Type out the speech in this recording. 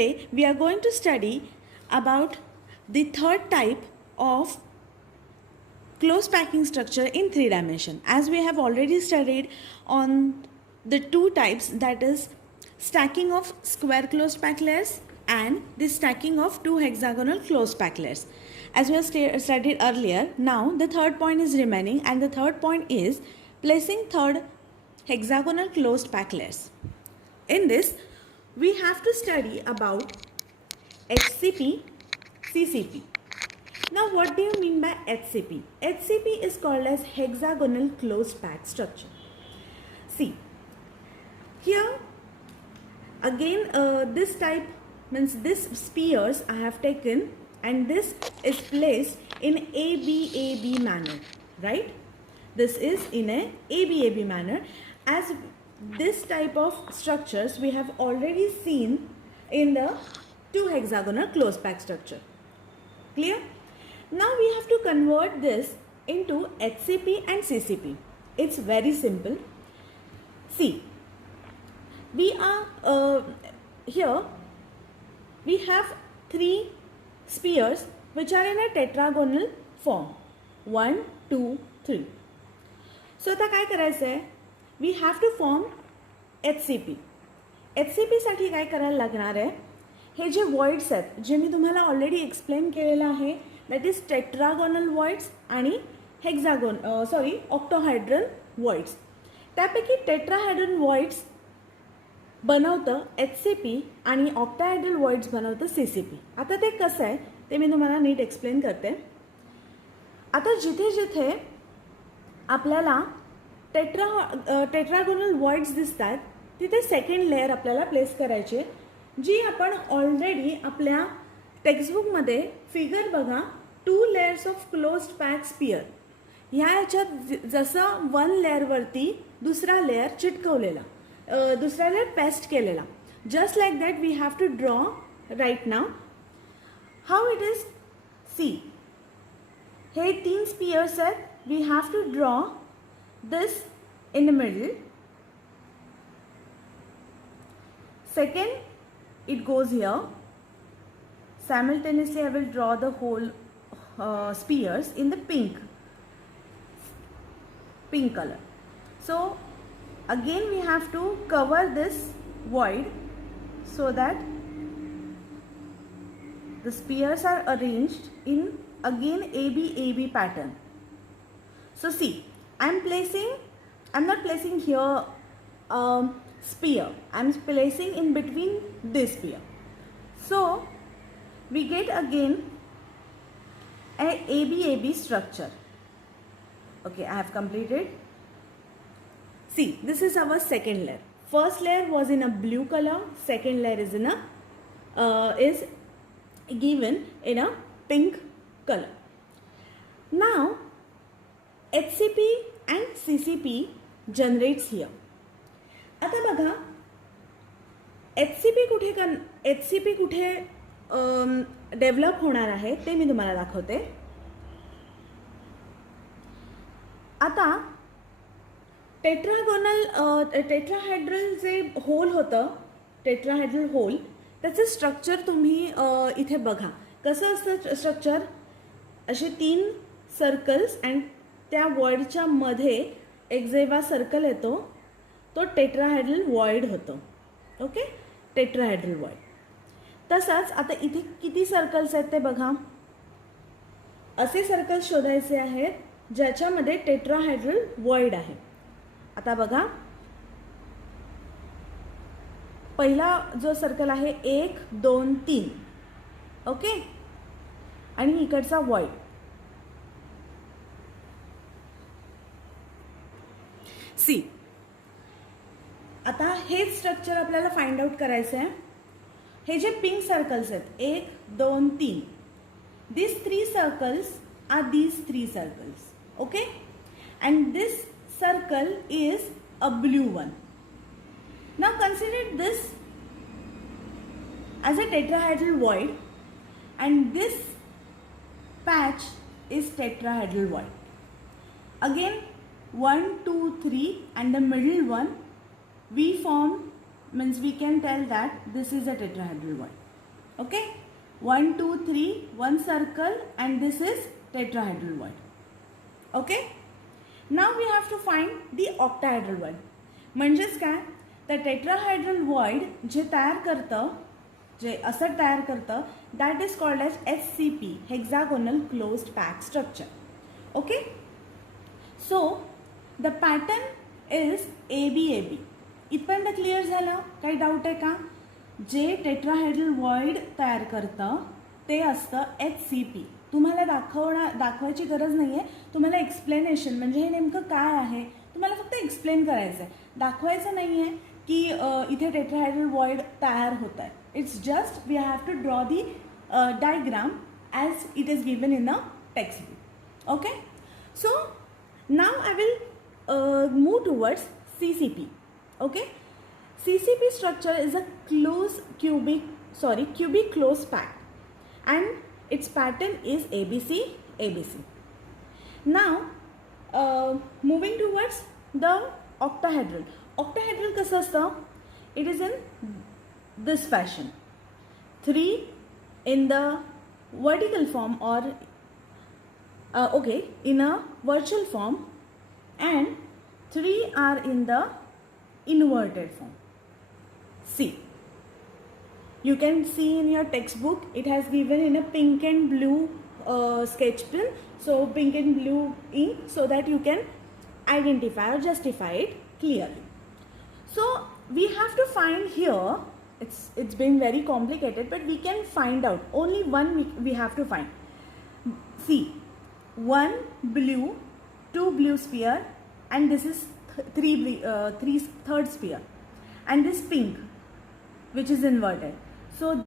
Today we are going to study about the third type of close packing structure in 3 dimension. As we have already studied on the two types, that is stacking of square closed pack layers and the stacking of two hexagonal closed pack layers. As we have studied earlier, now the third point is remaining, and the third point is placing third hexagonal closed pack layers. In this, we have to study about HCP, CCP. Now, what do you mean by HCP? HCP is called as hexagonal closed pack structure. See, here again this type means this spheres I have taken, and this is placed in ABAB manner, right? This is in a ABAB manner. As this type of structures we have already seen in the two hexagonal closed pack structure. Clear? Now we have to convert this into HCP and CCP. It's very simple. See, we are here we have three spheres which are in a tetragonal form. 1, 2, 3. So आता काय करायचं आहे? We have to form HCP. HCP साठी काय करायला लागणार आहे? हे जे voids आहेत, जे मी तुम्हाला ऑलरेडी एक्सप्लेन केलेलं आहे, that is tetragonal voids आणि octahedral voids. त्यापैकी tetrahedral voids बनवतं HCP आणि octahedral voids बनवतं CCP. आता ते कसं आहे ते मी तुम्हाला नीट एक्सप्लेन करते. आता जिथे जिथे आपल्याला टेट्रागोनल वॉइड्स दिसतात तिथे सेकंड लेअर आपल्याला प्लेस करायची, जी आपण ऑलरेडी आपल्या टेक्स्टबुकमध्ये फिगर बघा, 2 layers of closed pack sphere. ह्याच्यात जसं 1 लेअरवरती दुसरा लेअर चिटकवलेला, दुसरा लेअर पेस्ट केलेला, just like that we have to draw right now. How it is? See, हे 3 स्पियर्स आहेत. We have to draw this in the middle. Second, it goes here. Simultaneously I will draw the whole spheres in the pink color. So again we have to cover this void so that the spheres are arranged in again ABAB pattern. So see, I'm not placing here sphere. I'm placing in between this sphere. So we get again a ABAB structure. Okay, I have completed. See, this is our second layer. First layer was in a blue color. Second layer is in is given in a pink color. Now HCP and CCP generates here. आता बघा, HCP कुठे develop होणार आहे ते मी तुम्हाला दाखवते. आता tetrahedral जे whole होतं, टेट्राहेड्रल होल, त्याचं स्ट्रक्चर तुम्ही इथे बघा कसं असतं. स्ट्रक्चर असे 3 सर्कल्स अँड त्या वॉइडच्या मध्ये एक जेव्हा सर्कल येतो तो टेट्राहेड्रल वॉइड होतो. Okay, tetrahedral void. तसंच आता इथे किती सर्कल्स आहेत ते बघा. असे सर्कल्स शोधायचे आहेत ज्याच्यामध्ये टेट्राहेड्रल वॉइड आहे. आता बघा, पहिला जो सर्कल आहे 1, 2, 3. ओके, आणि इकडचा वॉइड. सी, आता हे स्ट्रक्चर आपल्याला फाइंड आउट करायचं आहे. हे जे पिंक सर्कल्स आहेत 1, 2, 3, these 3 circles are these 3 circles. Okay, and this circle is a blue one. Now consider this as a tetrahedral void, and this patch is tetrahedral void. Again 1, 2, 3 and the middle one we form, means we can tell that this is a tetrahedral void. Okay, 1 2 3 one circle, and this is tetrahedral void. Okay, now we have to find the octahedral void. म्हणजेच काय, तर tetrahedral void जे तयार करतं, जे असं तयार करतं, that is called as HCP, hexagonal closed pack structure. Okay, so the pattern is ABAB. इथपर्यंत clear झालं? काही डाऊट आहे का? जे टेट्राहायड्रल व्हॉइड तयार करतं ते असतं HCP. तुम्हाला दाखवायची गरज नाही आहे, तुम्हाला एक्सप्लेनेशन म्हणजे हे नेमकं काय आहे तुम्हाला फक्त एक्सप्लेन करायचं आहे, दाखवायचं नाही आहे की इथे टेट्राहायड्रल व्हॉइड तयार होत आहे. It's just we have to draw the diagram as it is given in a textbook. Okay, so now I will move towards CCP. Okay, CCP structure is a cubic closed pack, and its pattern is ABC ABC. Now moving towards the octahedral. Octahedral कसं असतं? It is in this fashion: 3 in the vertical form, or in a virtual form, and 3 are in the inverted form. See, you can see in your textbook it has given in a pink and blue sketch pen, so pink and blue ink, so that you can identify or justify it clearly. So we have to find here, it's been very complicated, but we can find out only one. We have to find, see, 1 blue, 2 blue sphere, and this is 3 third sphere, and this pink which is inverted. So